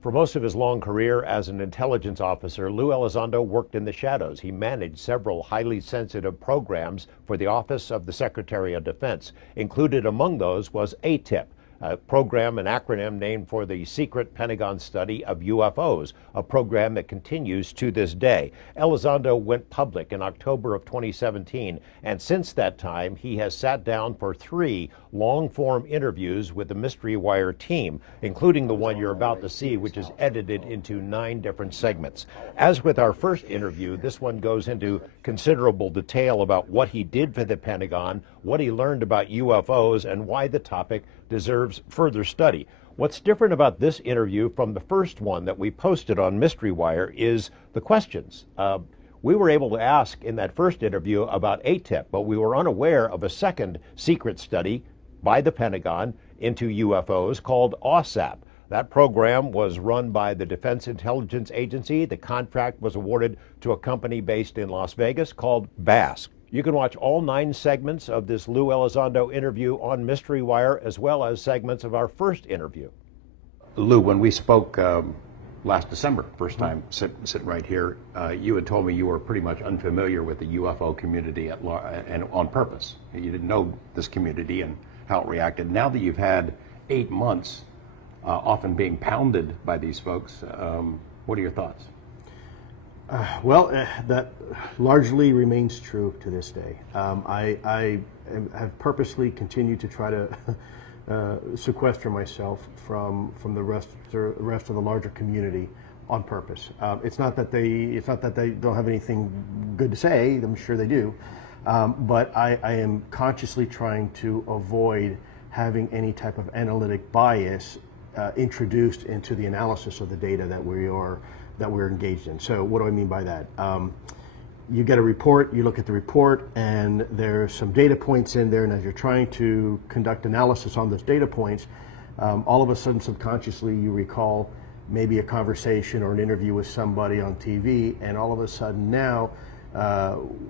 For most of his long career as an intelligence officer, Lou Elizondo worked in the shadows. He managed several highly sensitive programs for the Office of the Secretary of Defense. Included among those was ATIP, a program, an acronym named for the Secret Pentagon Study of UFOs, a program that continues to this day. Elizondo went public in October of 2017, and since that time, he has sat down for 3 long-form interviews with the Mystery Wire team, including the one you're about to see, which is edited into 9 different segments. As with our first interview, this one goes into considerable detail about what he did for the Pentagon, what he learned about UFOs, and why the topic deserves further study. What's different about this interview from the first one that we posted on Mystery Wire is the questions. We were able to ask in that first interview about ATIP, but we were unaware of a second secret study by the Pentagon into UFOs called OSAP. That program was run by the Defense Intelligence Agency. The contract was awarded to a company based in Las Vegas called BASS. You can watch all 9 segments of this Lou Elizondo interview on Mystery Wire, as well as segments of our first interview. Lou, when we spoke last December, first time sitting right here, you had told me you were pretty much unfamiliar with the UFO community and on purpose. You didn't know this community and how it reacted. Now that you've had 8 months, often being pounded by these folks, what are your thoughts? That largely remains true to this day. I have purposely continued to try to sequester myself from the rest of the larger community on purpose. It's not that they don't have anything good to say. I'm sure they do, but I am consciously trying to avoid having any type of analytic bias introduced into the analysis of the data that we're engaged in. So what do I mean by that? You get a report, you look at the report, and there's some data points in there, and as you're trying to conduct analysis on those data points, all of a sudden subconsciously you recall maybe a conversation or an interview with somebody on TV, and all of a sudden now,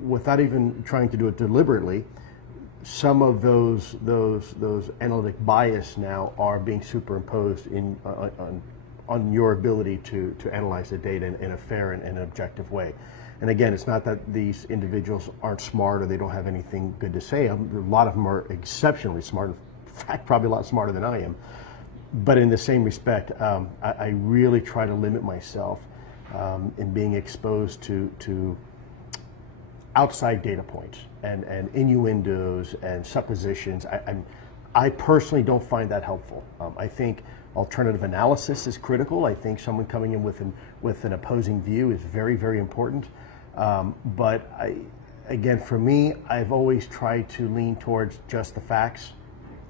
without even trying to do it deliberately, some of those analytic bias now are being superimposed on your ability to analyze the data in a fair and objective way. And again, it's not that these individuals aren't smart or they don't have anything good to say. A lot of them are exceptionally smart, in fact, probably a lot smarter than I am. But in the same respect, I really try to limit myself in being exposed to outside data points and innuendos and suppositions. I personally don't find that helpful. I think alternative analysis is critical. I think someone coming in with an opposing view is very, very important. But again, for me, I've always tried to lean towards just the facts,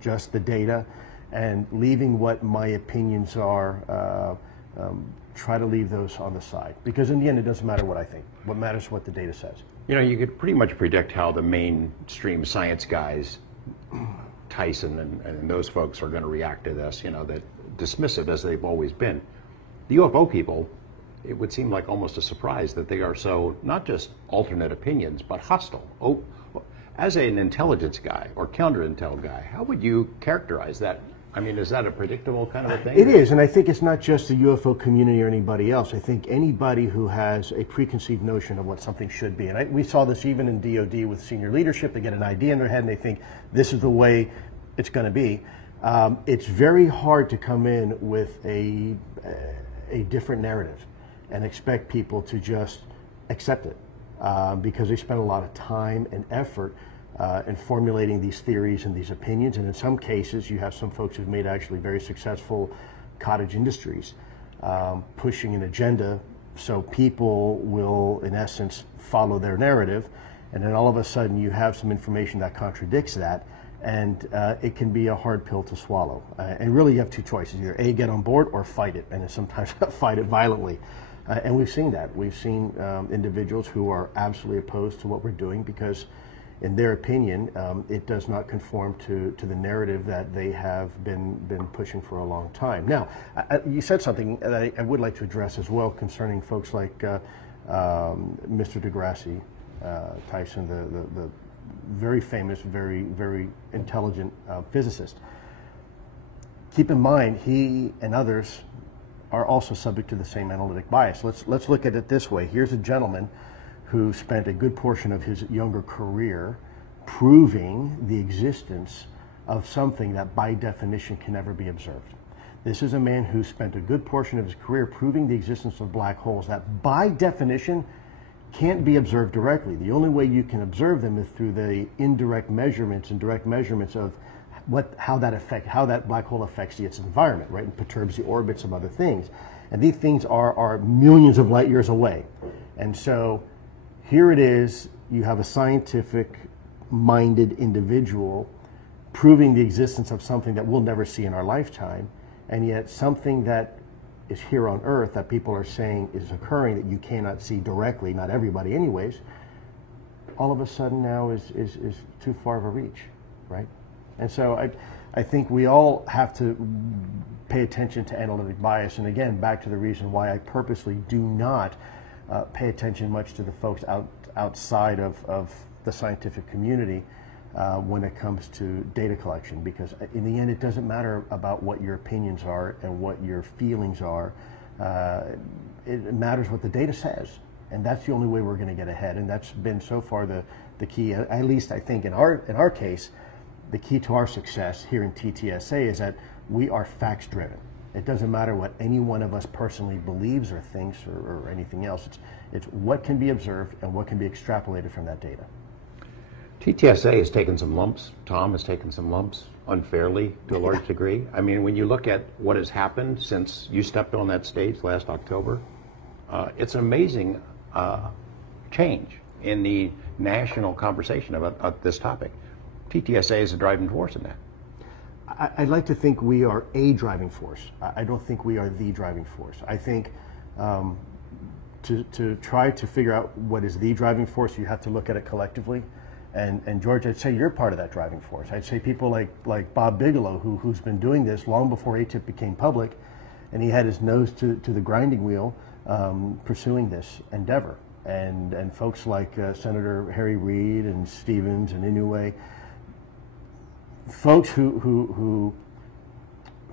just the data, and leaving what my opinions are, try to leave those on the side. Because in the end, it doesn't matter what I think. What matters is what the data says. You know, you could pretty much predict how the mainstream science guys, Tyson and those folks, are going to react to this, you know, that dismissive as they've always been. The UFO people, it would seem like almost a surprise that they are so, not just alternate opinions, but hostile. Oh, as an intelligence guy or counterintel guy, how would you characterize that? I mean, is that a predictable kind of a thing? It is, and I think it's not just the UFO community or anybody else. I think anybody who has a preconceived notion of what something should be, and we saw this even in DOD with senior leadership. They get an idea in their head and they think this is the way it's going to be. It's very hard to come in with a different narrative and expect people to just accept it because they spend a lot of time and effort in formulating these theories and these opinions. And in some cases, you have some folks who've made actually very successful cottage industries pushing an agenda so people will, in essence, follow their narrative. And then all of a sudden, you have some information that contradicts that. And it can be a hard pill to swallow. And really, you have 2 choices: either A, get on board, or fight it, and sometimes fight it violently. And we've seen that. We've seen individuals who are absolutely opposed to what we're doing because, in their opinion, it does not conform to the narrative that they have been pushing for a long time. Now, you said something that I would like to address as well concerning folks like Mr. deGrasse Tyson, the very famous, very, very intelligent physicist. Keep in mind, he and others are also subject to the same analytic bias. Let's look at it this way. Here's a gentleman who spent a good portion of his younger career proving the existence of something that by definition can never be observed. This is a man who spent a good portion of his career proving the existence of black holes that by definition can't be observed directly. The only way you can observe them is through the indirect measurements and direct measurements of how that black hole affects its environment, right, and perturbs the orbits of other things. And these things are millions of light years away. And so here it is, you have a scientific-minded individual proving the existence of something that we'll never see in our lifetime, and yet something that is here on Earth that people are saying is occurring that you cannot see directly, not everybody anyways, all of a sudden now is too far of a reach, right? And so I think we all have to pay attention to analytic bias, and again, back to the reason why I purposely do not pay attention much to the folks outside of the scientific community when it comes to data collection, because in the end it doesn't matter about what your opinions are and what your feelings are. It matters what the data says, and that's the only way we're going to get ahead, and that's been so far the key, at least I think in our case, the key to our success here in TTSA is that we are facts driven. It doesn't matter what any one of us personally believes or thinks or anything else. It's what can be observed and what can be extrapolated from that data. TTSA has taken some lumps. Tom has taken some lumps unfairly to a large degree. I mean, when you look at what has happened since you stepped on that stage last October, it's an amazing change in the national conversation about this topic. TTSA is a driving force in that. I'd like to think we are a driving force. I don't think we are the driving force. I think to try to figure out what is the driving force, you have to look at it collectively. And George, I'd say you're part of that driving force. I'd say people like Bob Bigelow, who's been doing this long before ATIP became public, and he had his nose to the grinding wheel pursuing this endeavor. And folks like Senator Harry Reid and Stevens and Inouye, folks who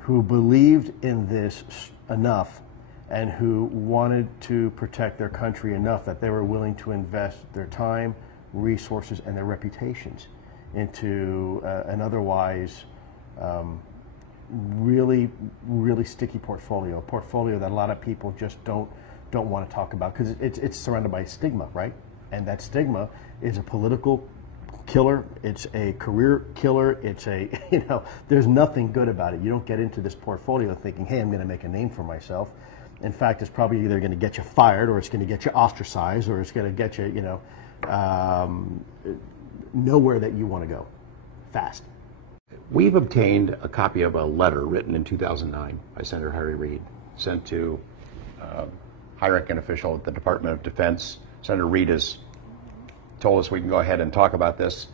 believed in this enough and who wanted to protect their country enough that they were willing to invest their time, resources, and their reputations into an otherwise really sticky portfolio, a portfolio that a lot of people just don't want to talk about because it's surrounded by stigma, right? And that stigma is a political killer, it's a career killer, it's a, there's nothing good about it. You don't get into this portfolio thinking, hey, I'm going to make a name for myself. In fact, it's probably either going to get you fired or it's going to get you ostracized or it's going to get you, nowhere that you want to go fast. We've obtained a copy of a letter written in 2009 by Senator Harry Reid, sent to high-ranking official at the Department of Defense. Senator Reid has told us we can go ahead and talk about this.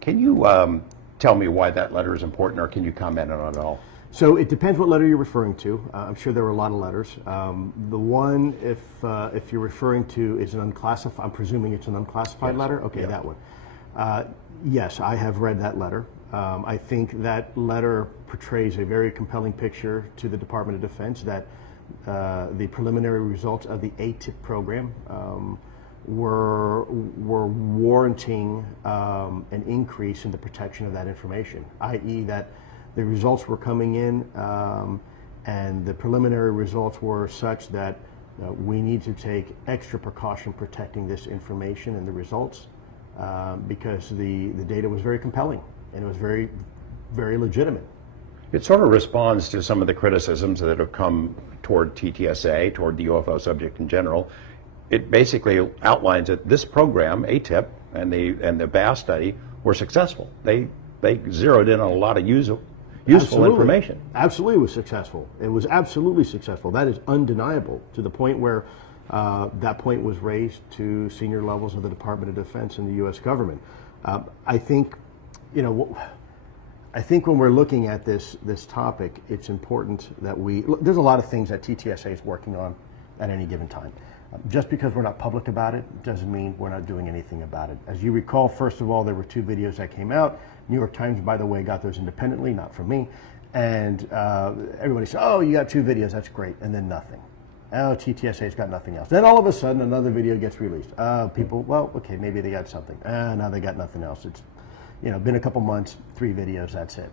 Can you tell me why that letter is important, or can you comment on it at all? So it depends what letter you're referring to. I'm sure there were a lot of letters. The one, if you're referring to, is an unclassified. I'm presuming it's an unclassified letter. Okay, yep. That one. Yes, I have read that letter. I think that letter portrays a very compelling picture to the Department of Defense that the preliminary results of the ATIP program were warranting an increase in the protection of that information, i.e. that the results were coming in and the preliminary results were such that we need to take extra precaution protecting this information and the results because the data was very compelling and it was very, very legitimate. It sort of responds to some of the criticisms that have come toward TTSA, toward the UFO subject in general. It basically outlines that this program, ATIP, and the BASS study were successful. They zeroed in on a lot of useful information. Absolutely was successful. It was absolutely successful. That is undeniable, to the point where that point was raised to senior levels of the Department of Defense and the U.S. government. I think when we're looking at this topic, it's important that there's a lot of things that TTSA is working on at any given time. Just because we're not public about it doesn't mean we're not doing anything about it. As you recall, first of all, there were 2 videos that came out. New York Times, by the way, got those independently, not from me. And everybody said, oh, you got 2 videos, that's great, and then nothing. Oh, TTSA's got nothing else. Then all of a sudden, another video gets released. People, well, okay, maybe they got something. Now they got nothing else. It's, been a couple months, 3 videos, that's it.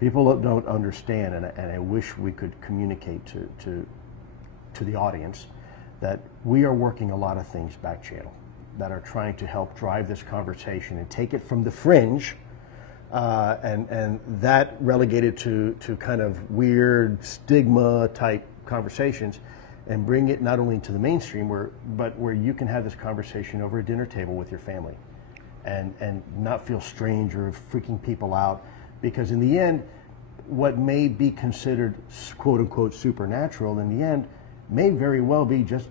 People don't understand, and I wish we could communicate to the audience that we are working a lot of things back channel that are trying to help drive this conversation and take it from the fringe and that relegated to kind of weird stigma type conversations, and bring it not only to the mainstream, but where you can have this conversation over a dinner table with your family and not feel strange or freaking people out. Because in the end, what may be considered quote unquote supernatural in the end may very well be just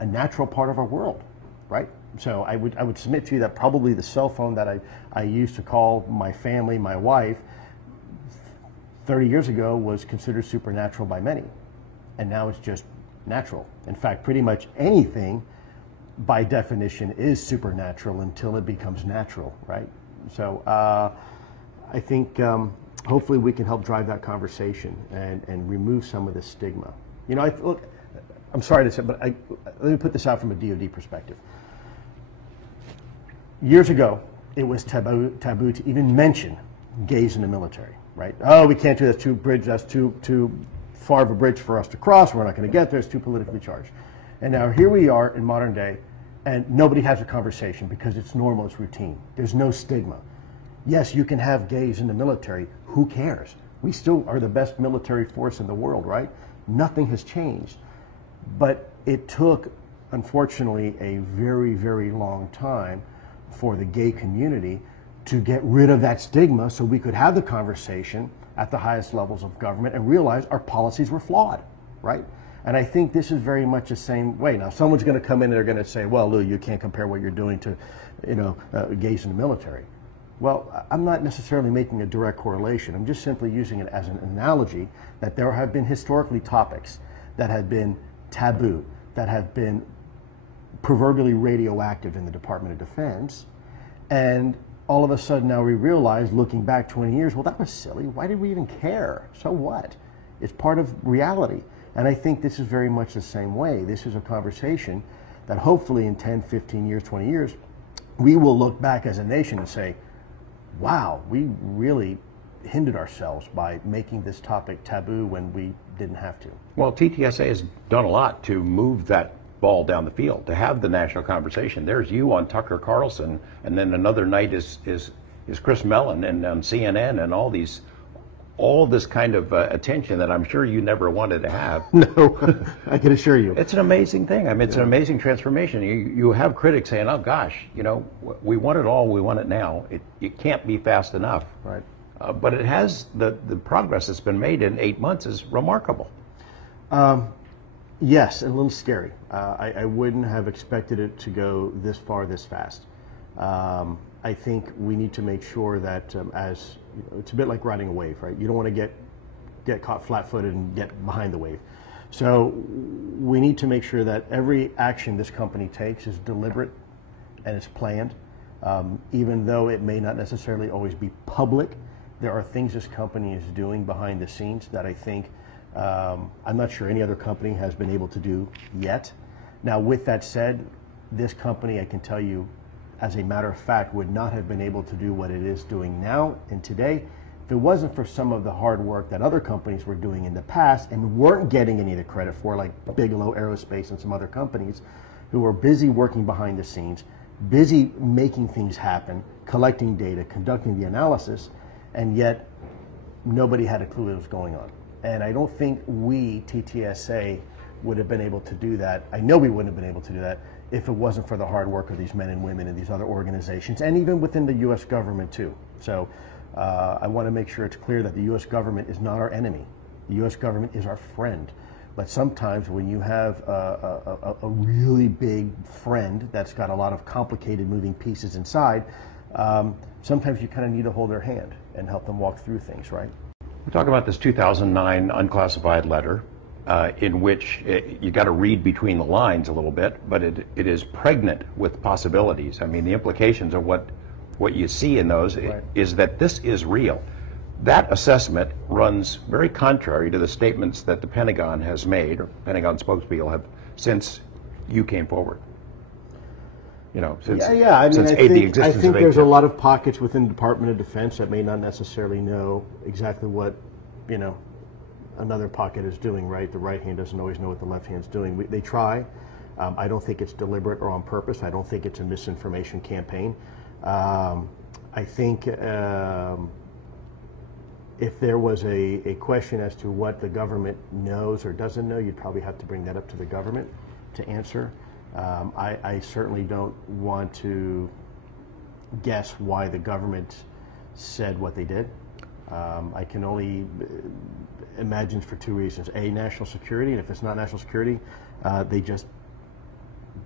a natural part of our world, right? So I would submit to you that probably the cell phone that I used to call my family, my wife, 30 years ago was considered supernatural by many. And now it's just natural. In fact, pretty much anything by definition is supernatural until it becomes natural, right? So I think hopefully we can help drive that conversation and remove some of the stigma. Look, I'm sorry to say, but let me put this out from a DoD perspective. Years ago, it was taboo to even mention gays in the military, right? Oh, we can't do that. That's too far of a bridge for us to cross. We're not going to get there. It's too politically charged. And now here we are in modern day, and nobody has a conversation because it's normal, it's routine. There's no stigma. Yes, you can have gays in the military. Who cares? We still are the best military force in the world, right? Nothing has changed. But it took, unfortunately, a very, very long time for the gay community to get rid of that stigma so we could have the conversation at the highest levels of government and realize our policies were flawed, right? And I think this is very much the same way. Now, someone's going to come in and they're going to say, well, Lou, you can't compare what you're doing to, gays in the military. Well, I'm not necessarily making a direct correlation. I'm just simply using it as an analogy that there have been historically topics that have been taboo, that have been proverbially radioactive in the Department of Defense, and all of a sudden now we realize, looking back 20 years, well, that was silly. Why did we even care? So what? It's part of reality. And I think this is very much the same way. This is a conversation that hopefully in 10, 15 years, 20 years, we will look back as a nation and say, wow, we really hindered ourselves by making this topic taboo when we didn't have to. Well, TTSA has done a lot to move that ball down the field, to have the national conversation. There's you on Tucker Carlson, and then another night is Chris Mellon and on CNN, and all this kind of attention that I'm sure you never wanted to have. No, I can assure you. It's an amazing thing. I mean, it's an amazing transformation. You have critics saying, oh gosh, we want it all, we want it now. It can't be fast enough. Right. But it has, the progress that's been made in 8 months is remarkable. Yes, and a little scary. I wouldn't have expected it to go this far, this fast. I think we need to make sure that it's a bit like riding a wave, right? You don't want to get caught flat-footed and get behind the wave. So we need to make sure that every action this company takes is deliberate and it's planned. Even though it may not necessarily always be public, there are things this company is doing behind the scenes that I think I'm not sure any other company has been able to do yet. Now, with that said, this company, I can tell you, as a matter of fact, would not have been able to do what it is doing now and today if it wasn't for some of the hard work that other companies were doing in the past and weren't getting any of the credit for, like Bigelow Aerospace and some other companies who were busy working behind the scenes, busy making things happen, collecting data, conducting the analysis, and yet nobody had a clue what was going on. And I don't think we, TTSA, would have been able to do that. I know we wouldn't have been able to do that if it wasn't for the hard work of these men and women in these other organizations, and even within the U.S. government too. So I want to make sure it's clear that the U.S. government is not our enemy. The U.S. government is our friend. But sometimes when you have a really big friend that's got a lot of complicated moving pieces inside, sometimes you kind of need to hold their hand and help them walk through things, right? We talk about this 2009 unclassified letter in which you got to read between the lines a little bit, but it is pregnant with possibilities. I mean, the implications of what you see in those is that this is real. That assessment runs very contrary to the statements that the Pentagon has made, or Pentagon spokespeople have, since you came forward. You know, since, yeah. I mean, I think there's a ATIP. lot of pockets within the Department of Defense that may not necessarily know exactly what, you know, another pocket is doing, right? The right hand doesn't always know what the left hand's doing. They try. I don't think it's deliberate or on purpose. I don't think it's a misinformation campaign. I think if there was a question as to what the government knows or doesn't know, you'd probably have to bring that up to the government to answer. I certainly don't want to guess why the government said what they did. I can only imagine for two reasons. A, national security, and if it's not national security, they just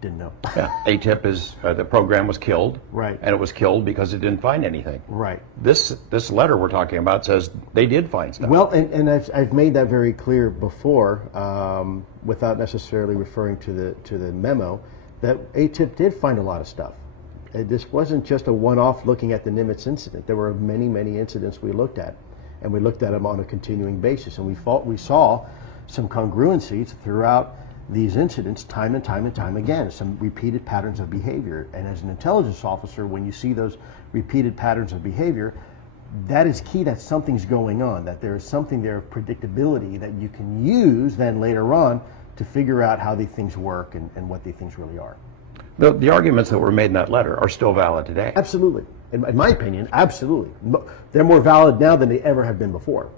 didn't know. Yeah, ATIP is, the program was killed. Right. And it was killed because it didn't find anything. Right. This letter we're talking about says they did find stuff. Well, and I've made that very clear before, without necessarily referring to the memo, that ATIP did find a lot of stuff. This wasn't just a one-off looking at the Nimitz incident. There were many, many incidents we looked at, and we looked at them on a continuing basis, and we saw some congruencies throughout these incidents time and time and time again, some repeated patterns of behavior. And as an intelligence officer, when you see those repeated patterns of behavior, that is key that something's going on, that there is something there of predictability that you can use then later on to figure out how these things work and what these things really are. The arguments that were made in that letter are still valid today. Absolutely. In my opinion, absolutely. They're more valid now than they ever have been before.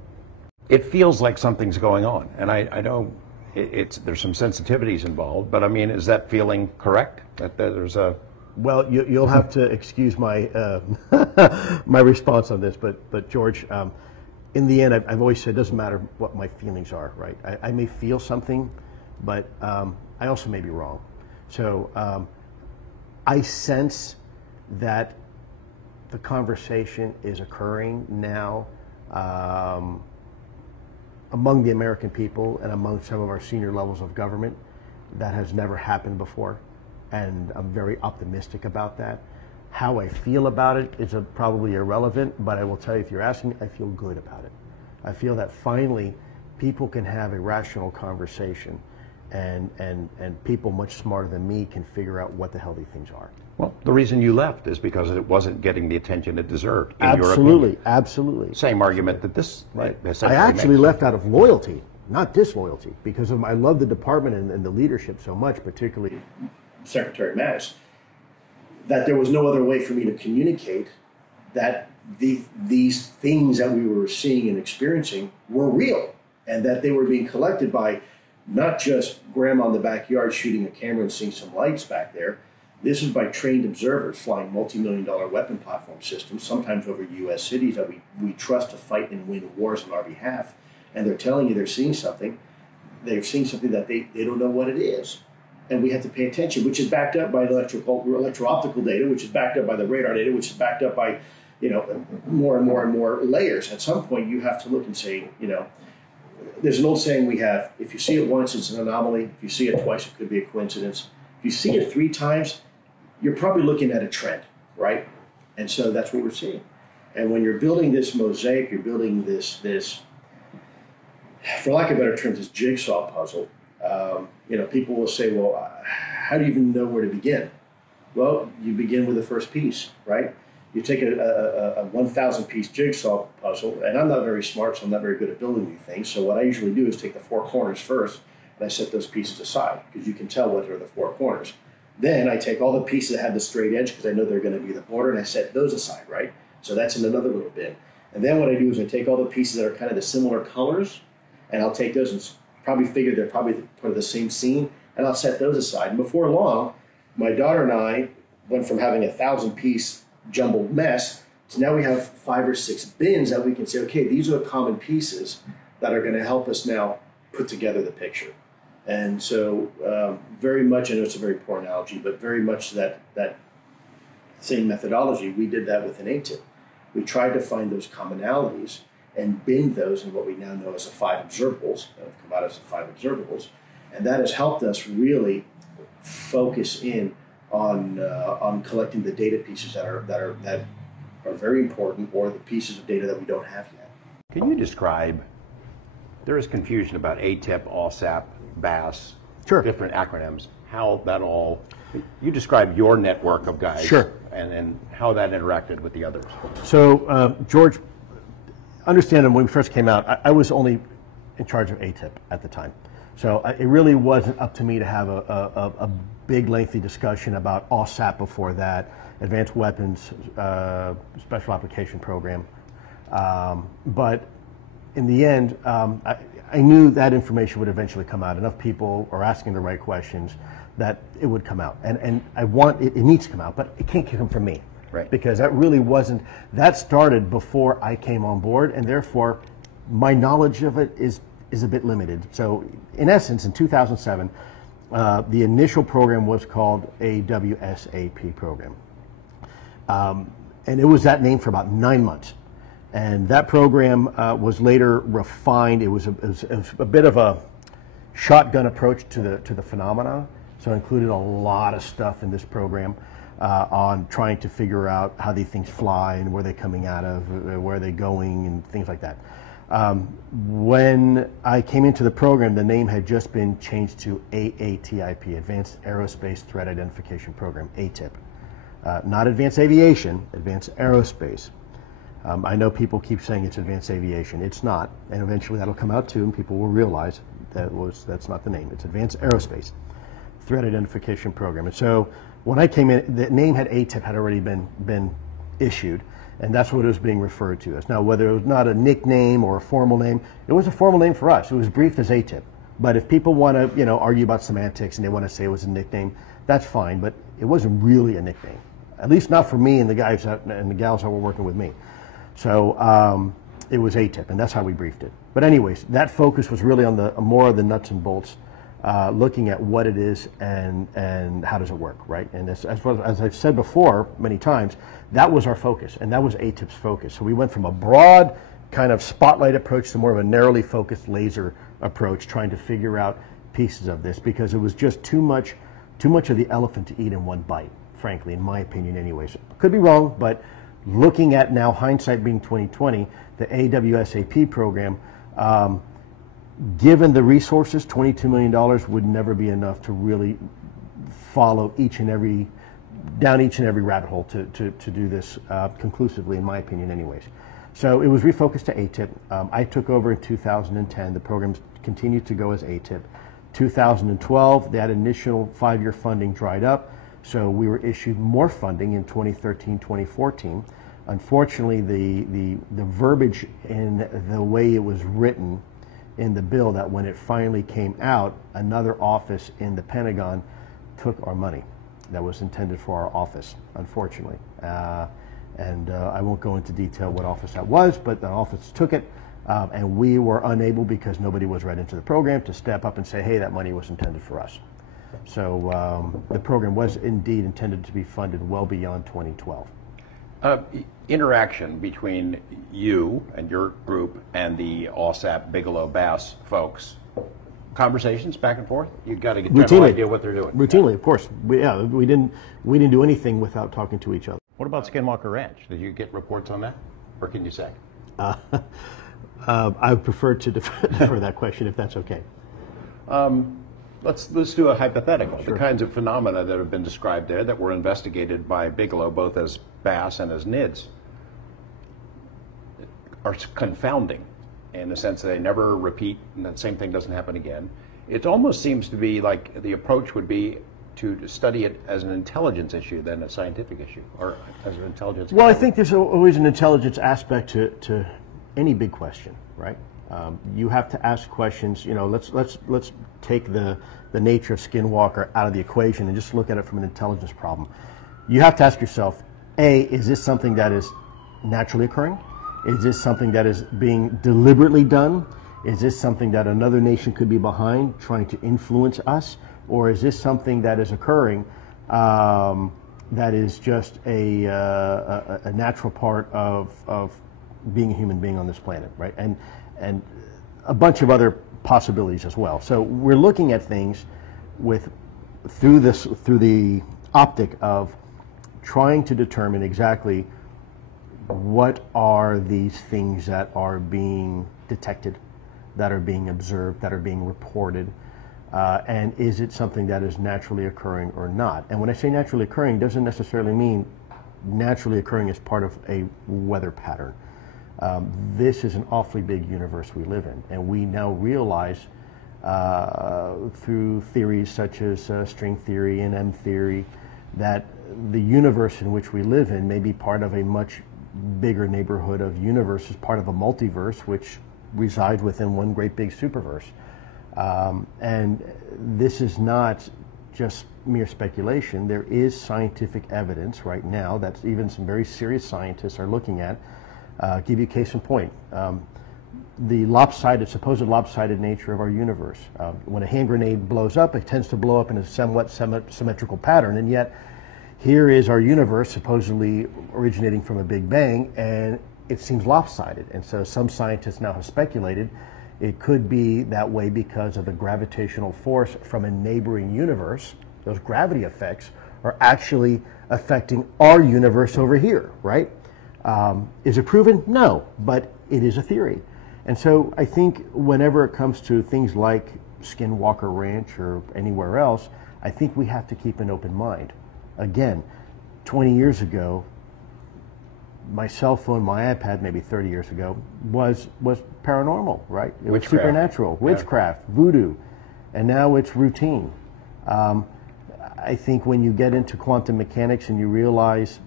It feels like something's going on, and I know there's some sensitivities involved, but I mean, is that feeling correct? That there's a... Well, you'll have to excuse my my response on this, but George, in the end, I've always said it doesn't matter what my feelings are, right? I may feel something, but I also may be wrong. So I sense that the conversation is occurring now among the American people and among some of our senior levels of government that has never happened before. And I'm very optimistic about that. How I feel about it is probably irrelevant, but I will tell you, if you're asking me, I feel good about it. I feel that finally people can have a rational conversation, and people much smarter than me can figure out what the hell these things are. Well, the reason you left is because it wasn't getting the attention it deserved, in your Absolutely, opinion. absolutely. Same argument that this Right. essentially I actually makes. left out of loyalty, not disloyalty, because I love the department and the leadership so much, particularly Secretary Menaces, that there was no other way for me to communicate that these things that we were seeing and experiencing were real, and that they were being collected by not just grandma in the backyard shooting a camera and seeing some lights back there. This is by trained observers flying multi-million-dollar weapon platform systems, sometimes over U.S. cities that we trust to fight and win wars on our behalf. And they're telling you they're seeing something. They're seeing something that they don't know what it is. And we have to pay attention, which is backed up by the electro-optical data, which is backed up by the radar data, which is backed up by, more and more and more layers. At some point, you have to look and say, there's an old saying we have: if you see it once, it's an anomaly. If you see it twice, it could be a coincidence. If you see it 3 times, you're probably looking at a trend, right? And so that's what we're seeing. And when you're building this mosaic, you're building this, for lack of better terms, this jigsaw puzzle. People will say, well, how do you even know where to begin? Well, you begin with the first piece, right? You take a 1,000-piece jigsaw puzzle, and I'm not very smart, so I'm not very good at building these things. So what I usually do is take the 4 corners first, and I set those pieces aside, because you can tell what are the 4 corners. Then I take all the pieces that have the straight edge, because I know they're going to be the border, and I set those aside, right? So that's in another little bin. And then what I do is I take all the pieces that are kind of the similar colors, and I'll take those and probably figure they're probably part of the same scene, and I'll set those aside. And before long, my daughter and I went from having a 1,000-piece jumbled mess to now we have 5 or 6 bins that we can say, okay, these are the common pieces that are going to help us now put together the picture. And so very much, I know it's a very poor analogy, but very much that same methodology, we did that with an ATIP. We tried to find those commonalities and bin those in what we now know as the 5 observables, that have come out as the 5 observables. And that has helped us really focus in on collecting the data pieces that are very important, or the pieces of data that we don't have yet. Can you describe, there is confusion about ATIP, ALSAP, BAS, Sure. different acronyms, how that all, you describe your network of guys. Sure. And how that interacted with the others. So, George, understand when we first came out, I was only in charge of ATIP at the time. So it really wasn't up to me to have a big, lengthy discussion about ALSAP before that, Advanced Weapons Special Application Program. But in the end, I knew that information would eventually come out. Enough people are asking the right questions that it would come out. And I want, it needs to come out, but it can't come from me. Right. Because that really wasn't, that started before I came on board, and therefore my knowledge of it is a bit limited. So in essence, in 2007, the initial program was called a WSAP program. And it was that name for about 9 months. And that program was later refined. It was a bit of a shotgun approach to the phenomena. So it included a lot of stuff in this program on trying to figure out how these things fly and where they're coming out of, where they're going, and things like that. When I came into the program, the name had just been changed to AATIP, Advanced Aerospace Threat Identification Program, ATIP. Not Advanced Aviation, Advanced Aerospace. I know people keep saying it's Advanced Aviation. It's not, and eventually that'll come out too, and people will realize that's not the name. It's Advanced Aerospace Threat Identification Program. And so when I came in, the name ATIP had already been issued, and that's what it was being referred to as. Now, whether it was not a nickname or a formal name, it was a formal name for us. It was briefed as ATIP. But if people want to, argue about semantics and they want to say it was a nickname, that's fine. But it wasn't really a nickname, at least not for me and the guys and the gals that were working with me. So it was ATIP, and that's how we briefed it. But anyways, that focus was really on the more of the nuts and bolts, looking at what it is and how does it work, right? And as I've said before many times, that was our focus, and that was ATIP's focus. So we went from a broad kind of spotlight approach to more of a narrowly focused laser approach, trying to figure out pieces of this, because it was just too much of the elephant to eat in one bite, frankly, in my opinion anyways. Could be wrong, but looking at now, hindsight being 2020, the AWSAP program, given the resources, $22 million would never be enough to really follow down each and every rabbit hole to do this conclusively, in my opinion anyways. So it was refocused to ATIP. I took over in 2010. The programs continued to go as ATIP. 2012, that initial 5-year funding dried up, so we were issued more funding in 2013, 2014. Unfortunately, the verbiage in the way it was written in the bill, that when it finally came out, another office in the Pentagon took our money that was intended for our office, unfortunately. And I won't go into detail what office that was, but the office took it, and we were unable, because nobody was read into the program, to step up and say, hey, that money was intended for us. So the program was indeed intended to be funded well beyond 2012. Interaction between you and your group and the ALSAP Bigelow Bass folks, conversations back and forth? You've got to get an idea what they're doing. Routinely, of course. We didn't do anything without talking to each other. What about Skinwalker Ranch? Did you get reports on that, or can you say? I would prefer to defer that question, if that's okay. Let's do a hypothetical. Sure. The kinds of phenomena that have been described there that were investigated by Bigelow, both as BAS and as NIDS, are confounding in the sense that they never repeat, and that same thing doesn't happen again. It almost seems to be like the approach would be to study it as an intelligence issue than a scientific issue, or as an intelligence. Well, I think there's always an intelligence aspect to any big question, right? You have to ask questions. Let's take the nature of Skinwalker out of the equation and just look at it from an intelligence problem. You have to ask yourself, A, is this something that is naturally occurring? Is this something that is being deliberately done? Is this something that another nation could be behind, trying to influence us? Or is this something that is occurring that is just a natural part of being a human being on this planet, right? And a bunch of other possibilities as well. So we're looking at things through the optic of trying to determine exactly what are these things that are being detected, that are being observed, that are being reported, and is it something that is naturally occurring or not? And when I say naturally occurring, it doesn't necessarily mean naturally occurring as part of a weather pattern. This is an awfully big universe we live in, and we now realize through theories such as string theory and M theory that the universe in which we live in may be part of a much bigger neighborhood of universes, part of a multiverse which resides within one great big superverse. And this is not just mere speculation. There is scientific evidence right now that even some very serious scientists are looking at. Give you a case in point. The supposed lopsided nature of our universe. When a hand grenade blows up, it tends to blow up in a somewhat symmetrical pattern, and yet here is our universe supposedly originating from a Big Bang, and it seems lopsided. And so some scientists now have speculated it could be that way because of the gravitational force from a neighboring universe. Those gravity effects are actually affecting our universe over here, right? Is it proven? No, but it is a theory. And so I think whenever it comes to things like Skinwalker Ranch or anywhere else, I think we have to keep an open mind. Again, 20 years ago, my cell phone, my iPad, maybe 30 years ago, was paranormal, right? It was supernatural, witchcraft, voodoo, and now it's routine. I think when you get into quantum mechanics and you realize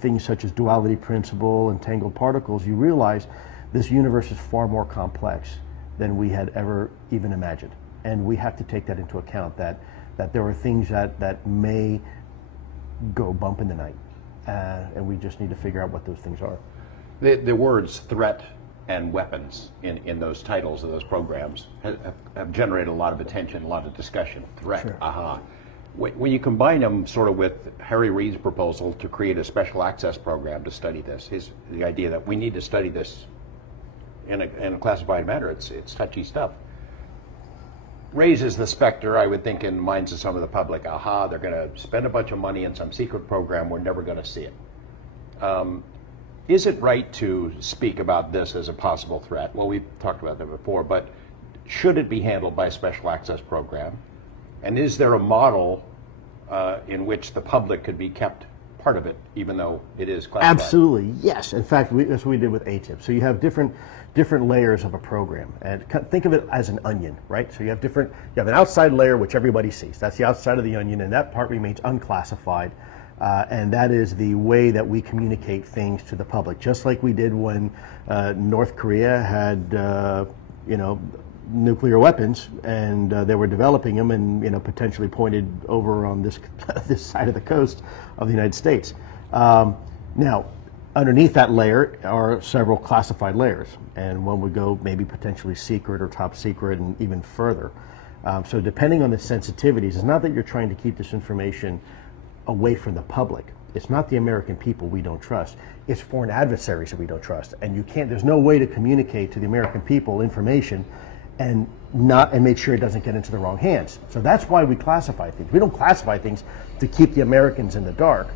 things such as duality principle, entangled particles, you realize this universe is far more complex than we had ever even imagined. And we have to take that into account, that there are things that may go bump in the night. And we just need to figure out what those things are. The words threat and weapons in those titles of those programs have generated a lot of attention, a lot of discussion. Threat, sure. Aha. When you combine them sort of with Harry Reid's proposal to create a special access program to study this, the idea that we need to study this in a classified manner, it's touchy stuff, raises the specter, I would think, in the minds of some of the public. Aha, they're going to spend a bunch of money in some secret program, we're never going to see it. Is it right to speak about this as a possible threat? Well, we've talked about that before, but should it be handled by a special access program? And is there a model in which the public could be kept part of it, even though it is classified? Absolutely, yes. In fact, that's what we did with ATIP. So you have different layers of a program, and think of it as an onion, right? So you have an outside layer which everybody sees. That's the outside of the onion, and that part remains unclassified. And that is the way that we communicate things to the public, just like we did when North Korea had, nuclear weapons, and they were developing them, and potentially pointed over on this this side of the coast of the United States. Now, underneath that layer are several classified layers, and one would go maybe potentially secret or top secret, and even further. So depending on the sensitivities, it's not that you're trying to keep this information away from the public. It's not the American people we don't trust. It's foreign adversaries that we don't trust. And there's no way to communicate to the American people information and make sure it doesn't get into the wrong hands. So that's why we classify things. We don't classify things to keep the Americans in the dark.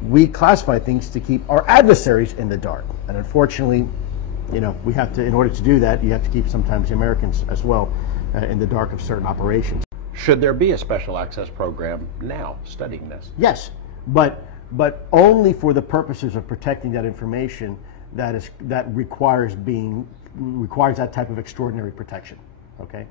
We classify things to keep our adversaries in the dark. And unfortunately, we have to, in order to do that, you have to keep sometimes the Americans as well in the dark of certain operations. Should there be a special access program now studying this? Yes, but only for the purposes of protecting that information that requires that type of extraordinary protection. Okay,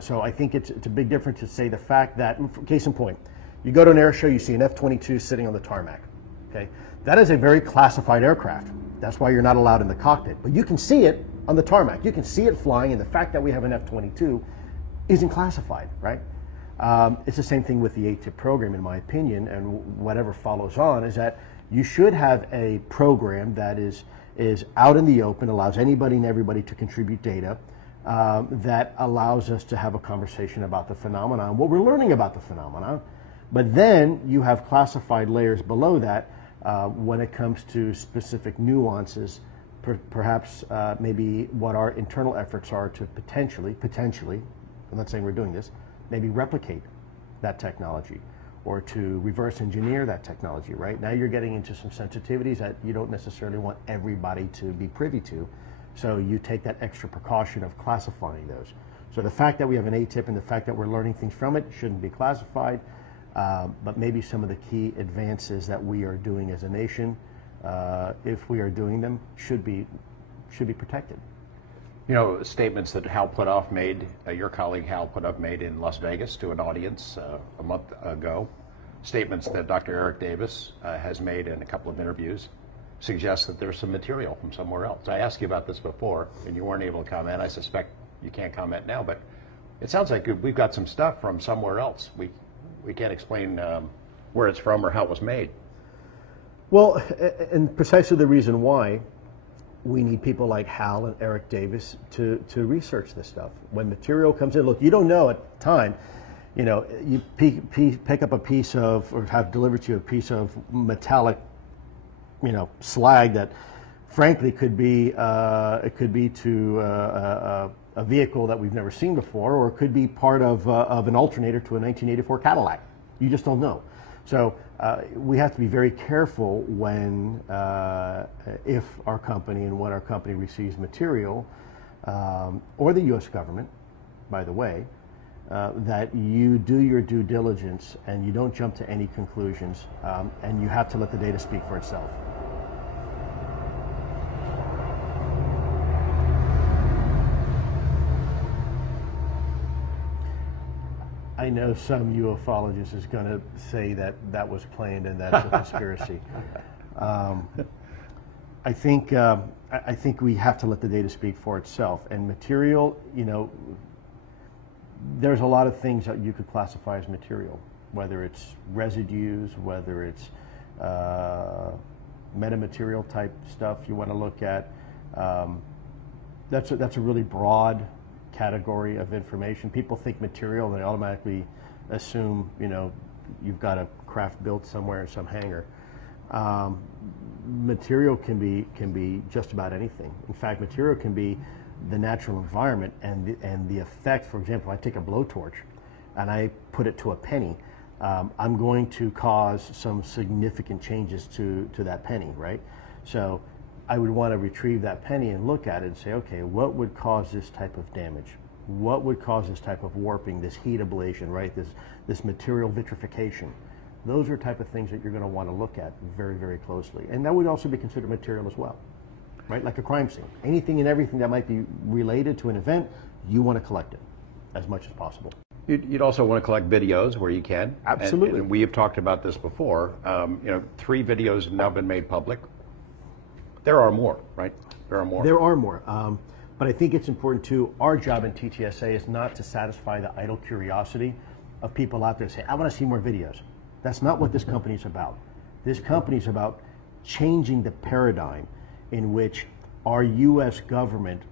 so I think it's a big difference to say the fact that, case in point, you go to an air show, you see an F-22 sitting on the tarmac. Okay, that is a very classified aircraft. That's why you're not allowed in the cockpit. But you can see it on the tarmac. You can see it flying, and the fact that we have an F-22 isn't classified, right? It's the same thing with the ATIP program, in my opinion, and whatever follows on is that you should have a program that is out in the open, allows anybody and everybody to contribute data, that allows us to have a conversation about the phenomenon, what we're learning about the phenomenon. But then you have classified layers below that when it comes to specific nuances, perhaps maybe what our internal efforts are to potentially, I'm not saying we're doing this, maybe replicate that technology, or to reverse engineer that technology, right? Now you're getting into some sensitivities that you don't necessarily want everybody to be privy to. So you take that extra precaution of classifying those. So the fact that we have an ATIP and the fact that we're learning things from it shouldn't be classified, but maybe some of the key advances that we are doing as a nation, if we are doing them, should be protected. You know, statements that Hal Puthoff made, your colleague Hal Puthoff made in Las Vegas to an audience a month ago, statements that Dr. Eric Davis has made in a couple of interviews, suggest that there's some material from somewhere else. I asked you about this before, and you weren't able to comment. I suspect you can't comment now, but it sounds like we've got some stuff from somewhere else. We can't explain where it's from or how it was made. Well, and precisely the reason why we need people like Hal and Eric Davis to research this stuff. When material comes in, look, you don't know at the time, you know, you pick up a piece of, or have delivered to you a piece of metallic, you know, slag that frankly could be, it could be to a vehicle that we've never seen before, or it could be part of an alternator to a 1984 Cadillac. You just don't know. So we have to be very careful when, if our company and when our company receives material, or the U.S. government, by the way, that you do your due diligence and you don't jump to any conclusions, and you have to let the data speak for itself. I know some ufologists is going to say that that was planned and that's a conspiracy. I think we have to let the data speak for itself. And material, you know, there's a lot of things that you could classify as material, whether it's residues, whether it's metamaterial type stuff you want to look at. That's a really broad category of information. People think material and they automatically assume, you know, you've got a craft built somewhere in some hangar. Material can be just about anything. In fact, material can be the natural environment and the effect. For example, I take a blowtorch and I put it to a penny. I'm going to cause some significant changes to that penny, right? So I would want to retrieve that penny and look at it and say, okay, what would cause this type of damage? What would cause this type of warping, this heat ablation, right? This material vitrification. Those are type of things that you're going to want to look at very, very closely. And that would also be considered material as well, right? Like a crime scene. Anything and everything that might be related to an event, you want to collect it as much as possible. You'd also want to collect videos where you can. Absolutely. And we have talked about this before. You know, 3 videos have now been made public. There are more, right? There are more. There are more. But I think it's important too, our job in TTSA is not to satisfy the idle curiosity of people out there saying, I want to see more videos. That's not what this company is about. This company is about changing the paradigm in which our U.S. government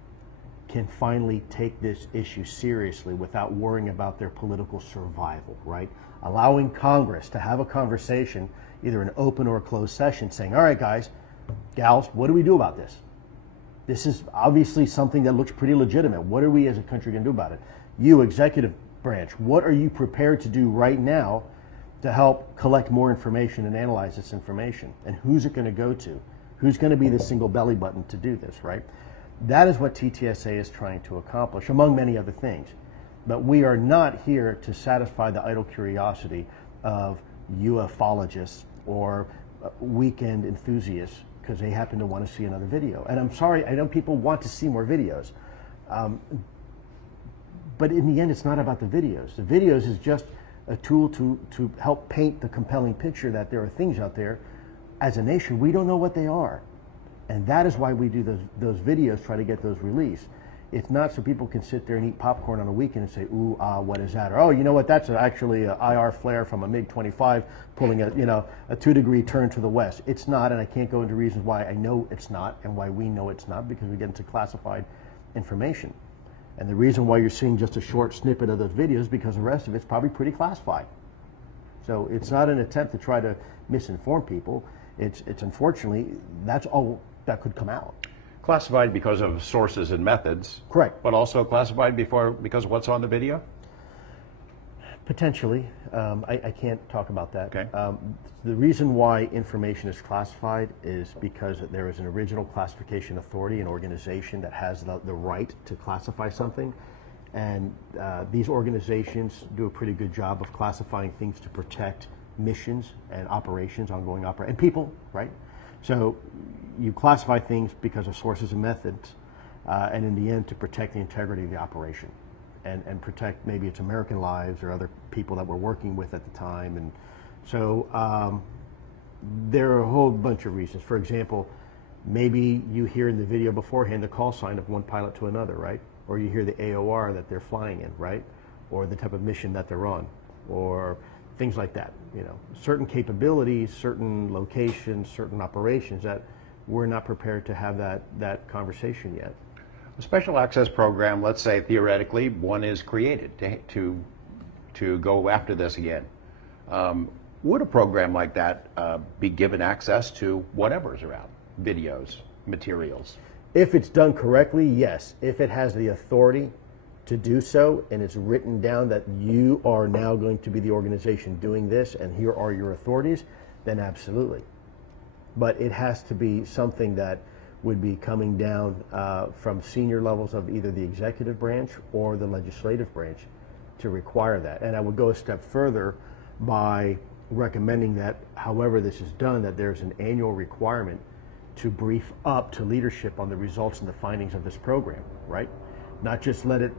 can finally take this issue seriously without worrying about their political survival, right? Allowing Congress to have a conversation, either an open or a closed session, saying, all right, guys, gals, what do we do about this? This is obviously something that looks pretty legitimate. What are we as a country going to do about it? You, executive branch, what are you prepared to do right now to help collect more information and analyze this information? And who's it going to go to? Who's going to be the single belly button to do this, right? That is what TTSA is trying to accomplish, among many other things. But we are not here to satisfy the idle curiosity of ufologists or weekend enthusiasts because they happen to want to see another video. And I'm sorry, I know people want to see more videos. But in the end, it's not about the videos. The videos is just a tool to help paint the compelling picture that there are things out there. As a nation, we don't know what they are. And that is why we do those videos, try to get those released. It's not so people can sit there and eat popcorn on a weekend and say, ooh, what is that? Or, oh, you know what, that's actually an IR flare from a MiG-25 pulling a 2-degree turn to the west. It's not, and I can't go into reasons why I know it's not and why we know it's not, because we get into classified information. And the reason why you're seeing just a short snippet of those videos is because the rest of it's probably pretty classified. So it's not an attempt to try to misinform people. It's unfortunately, that's all that could come out. Classified because of sources and methods. Correct. But also classified because of what's on the video? Potentially. I can't talk about that. Okay. The reason why information is classified is because there is an original classification authority, an organization that has the right to classify something. And these organizations do a pretty good job of classifying things to protect missions and operations, ongoing and people, right? So you classify things because of sources and methods, and in the end to protect the integrity of the operation. And protect maybe it's American lives or other people that we're working with at the time. And so there are a whole bunch of reasons. For example, maybe you hear in the video beforehand the call sign of one pilot to another, right? Or you hear the AOR that they're flying in, right? Or the type of mission that they're on, or things like that. You know, certain capabilities, certain locations, certain operations that we're not prepared to have that conversation yet. A special access program, let's say theoretically, one is created to go after this again. Would a program like that be given access to whatever's around, videos, materials? If it's done correctly, yes. If it has the authority to do so and it's written down that you are now going to be the organization doing this and here are your authorities, then absolutely. But it has to be something that would be coming down from senior levels of either the executive branch or the legislative branch to require that. And I would go a step further by recommending that, however this is done, that there's an annual requirement to brief up to leadership on the results and the findings of this program, right? Not just let it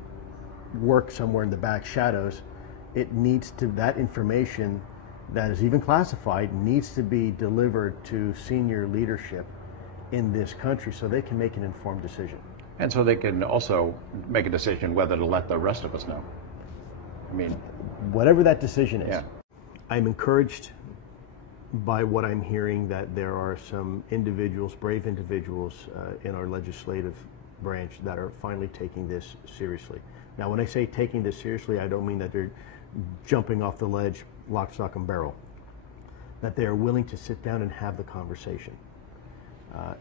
work somewhere in the back shadows. It needs to, that information that is even classified needs to be delivered to senior leadership in this country so they can make an informed decision. And so they can also make a decision whether to let the rest of us know. I mean, whatever that decision is. Yeah. I'm encouraged by what I'm hearing that there are some individuals, brave individuals in our legislative branch that are finally taking this seriously. Now, when I say taking this seriously, I don't mean that they're jumping off the ledge, lock, stock, and barrel. That they are willing to sit down and have the conversation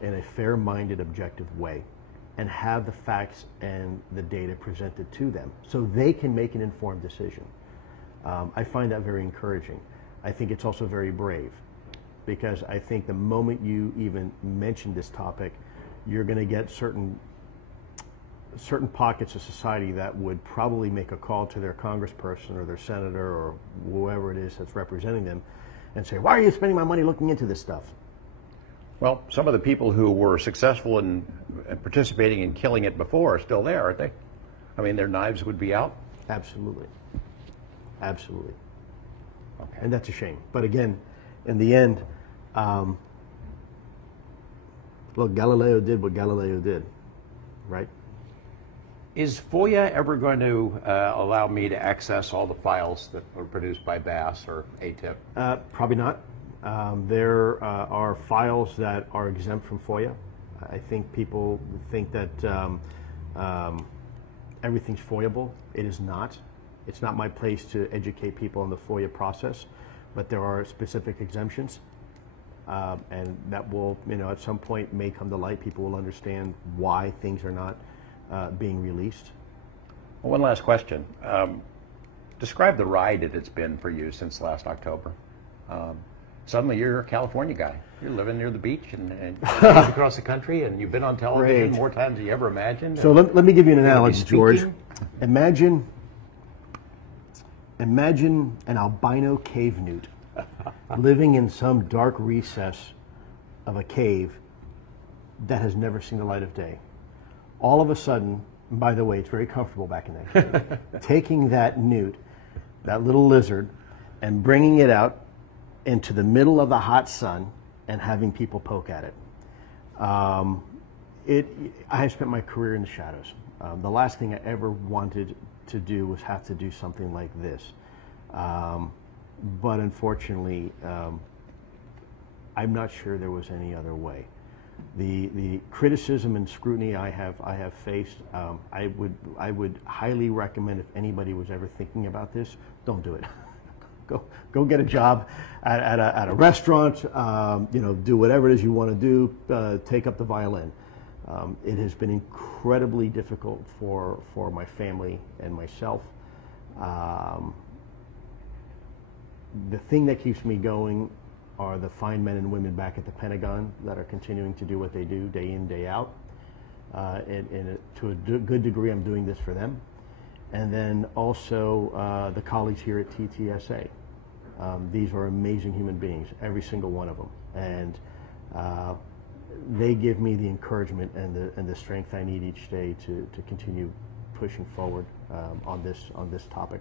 in a fair-minded, objective way and have the facts and the data presented to them so they can make an informed decision. I find that very encouraging. I think it's also very brave because I think the moment you even mention this topic, you're going to get certain pockets of society that would probably make a call to their congressperson or their senator or whoever it is that's representing them and say, why are you spending my money looking into this stuff? well, some of the people who were successful in participating in killing it before are still there, aren't they? I mean, their knives would be out? Absolutely. Absolutely. Okay. And that's a shame. But again, in the end, look, Galileo did what Galileo did, right? Is FOIA ever going to allow me to access all the files that were produced by BASS or ATIP? Probably not. There are files that are exempt from FOIA. I think people think that everything's FOIAble. It is not. It's not my place to educate people on the FOIA process, but there are specific exemptions. And that will, at some point may come to light. People will understand why things are not being released. Well, one last question. Describe the ride that it's been for you since last October. Suddenly you're a California guy. You're living near the beach and across the country, and you've been on television more times than you ever imagined. So let me give you an analogy, George. Imagine an albino cave newt living in some dark recess of a cave that has never seen the light of day. All of a sudden, and by the way, it's very comfortable back in that cave, taking that newt, that little lizard, and bringing it out into the middle of the hot sun and having people poke at it. I have spent my career in the shadows. The last thing I ever wanted to do was have to do something like this. But unfortunately, I'm not sure there was any other way. The criticism and scrutiny I have faced, I would highly recommend if anybody was ever thinking about this, don't do it. Go get a job at a restaurant. Do whatever it is you want to do. Take up the violin. It has been incredibly difficult for my family and myself. the thing that keeps me going are the fine men and women back at the Pentagon that are continuing to do what they do day in, day out. To a good degree, I'm doing this for them. And then also the colleagues here at TTSA. These are amazing human beings, every single one of them. And they give me the encouragement and the strength I need each day to continue pushing forward on this topic.